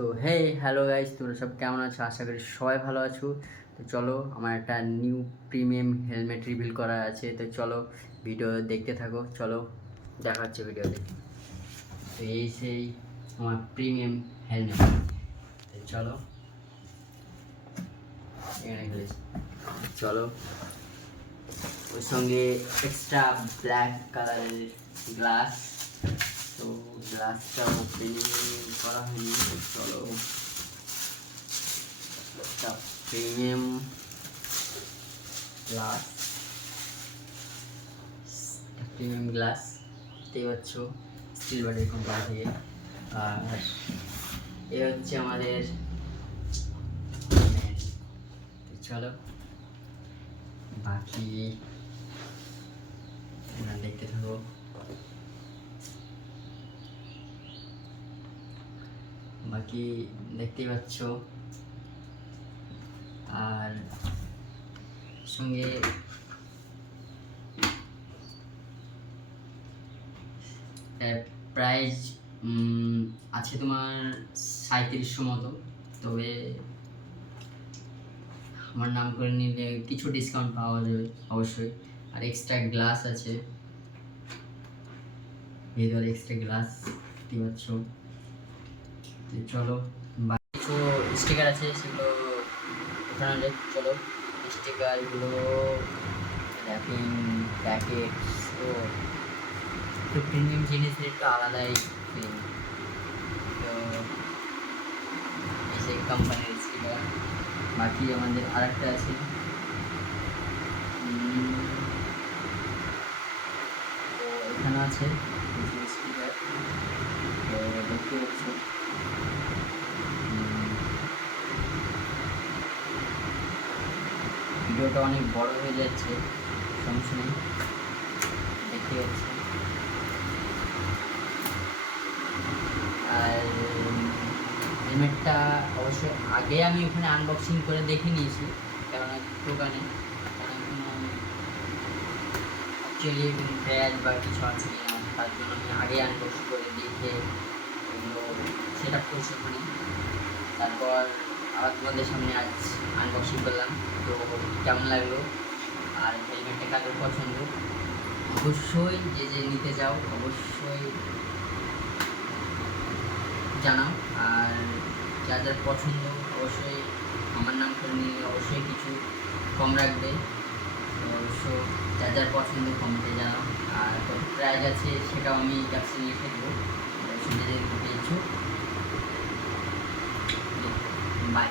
তো hello guys, তোমরা সব কেমন আছো? আশা করি সবাই ভালো আছো। তো চলো, আমার একটা নিউ প্রিমিয়াম হেলমেট রিভিল করা আছে। তো চলো ভিডিও দেখতে থাকো। চলো দেখা হচ্ছে ভিডিওতে। তো এই সেই আমার প্রিমিয়াম হেলমেট। তো চলো এখানে ফেলেছি। চলো, ওর সঙ্গে এক্সট্রা ব্ল্যাক কালারের গ্লাস। তো গ্লাসটা ওপেনিং করা হয়নি। চলো, একটা প্রিমিয়াম গ্লাস, দেখতে পাচ্ছ স্টিল বডি কোম্পানি থেকে। আর এ হচ্ছে আমাদের helmet। তো চলো বাকি দেখতে থাকো। বাকি দেখতেই পাচ্ছ। আর সঙ্গে প্রাইস আছে তোমার 3700 মতো। তবে আমার নাম করে নিলে কিছু ডিসকাউন্ট পাওয়া যাবে অবশ্যই। আর এক্সট্রা গ্লাস আছে, ভেতরে এক্সট্রা গ্লাস দেখতে পাচ্ছ। চলো কিছু স্টিকার আছে, সেগুলো ওখানে চলো স্টিকারগুলো র্যাপিং প্যাকেট। তো একটু প্রিমিয়াম জিনিসের একটু আলাদাই ফিলিং। তো এই সেই কোম্পানির স্টিকার। বাকি আমাদের আরেকটা আছে, তো এখানে আছে কিছু স্টিকার। তো দেখতে পাচ্ছ। ভিডিওটা অনেক বড় হয়ে যাচ্ছে, সমস্যা নেই, দেখতে পাচ্ছি। আর হেলমেটটা অবশ্যই আগে আমি ওখানে আনবক্সিং করে দেখে নিয়েছি, কেননা দোকানে অ্যাকচুয়ালি ব্যাজ বা কিছু আছে কিনা, তার জন্য আমি আগে আনবক্সিং করে দেখে এগুলো সেট আপ করছি ওখানে। তারপর আবার তোমাদের সামনে আজ আনবক্সিং করলাম। তো কেমন লাগলো আর হেলমেটটা কাদের পছন্দ অবশ্যই যে নিতে চাও অবশ্যই জানাও। আর যার পছন্দ অবশ্যই আমার নাম করে নিয়ে অবশ্যই কিছু কম রাখবে। তো অবশ্য যার পছন্দ কমতে জানাও। আর কত প্রাইস আছে সেটাও আমি ক্যাপশনে লিখে দেবো, শুনতে পেয়েছো। বাই।